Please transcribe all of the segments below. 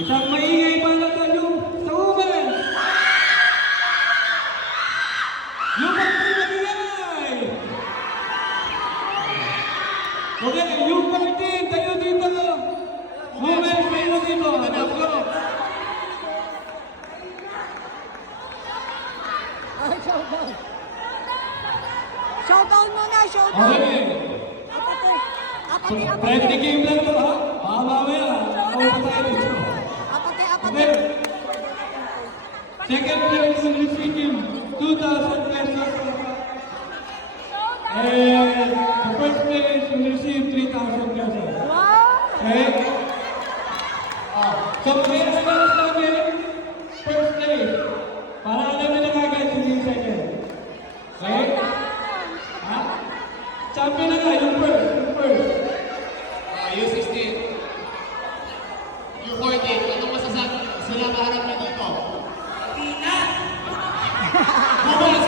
Isang maingay palagan yung sa women. Yung pagpapagay. Okay, yung 14, tayo dito. Women, tayo dito. Let's go. Showdown muna, showdown. Okay. Friendly game lang to, ha? Mamaya. Ako pa tayo dito. Okay. Second place will receive 2,000 pesos. And the first place will receive 3,000 pesos. Wow! Okay? So, may nasalas namin first place. Para alam nila kagad hindi yung second. Okay? Ha? Champion na nga, yung first. Yung first. U16. U14. Anong masasabi? Sila maharap na dito. Pina! Bumas!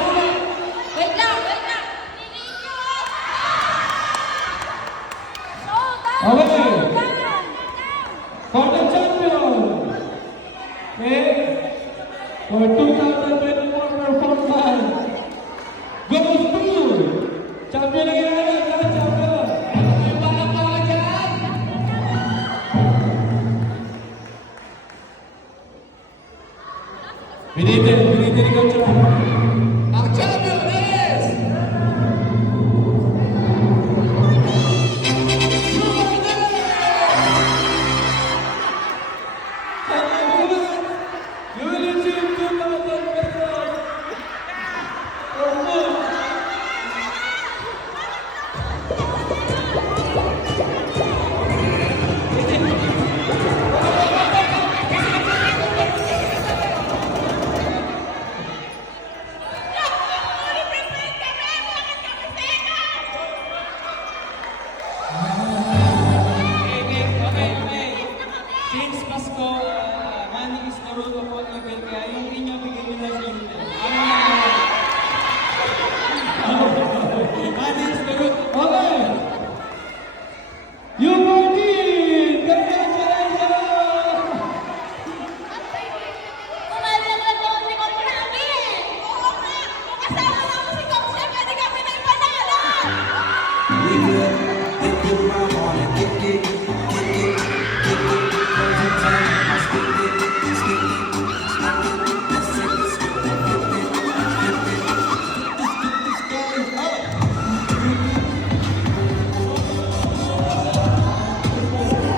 Wait lang! Okay. For the champion. Okay? For 2024 performance. Goes to champion na yan! Champion! May palakpakan dyan! Biniti ikaw dyan. Ang champion is... You will receive 2,000 pesos. Or more. Okay. Since Pasko, money is the root of all evil, kaya yung inyo bigay nyo na sa inyo.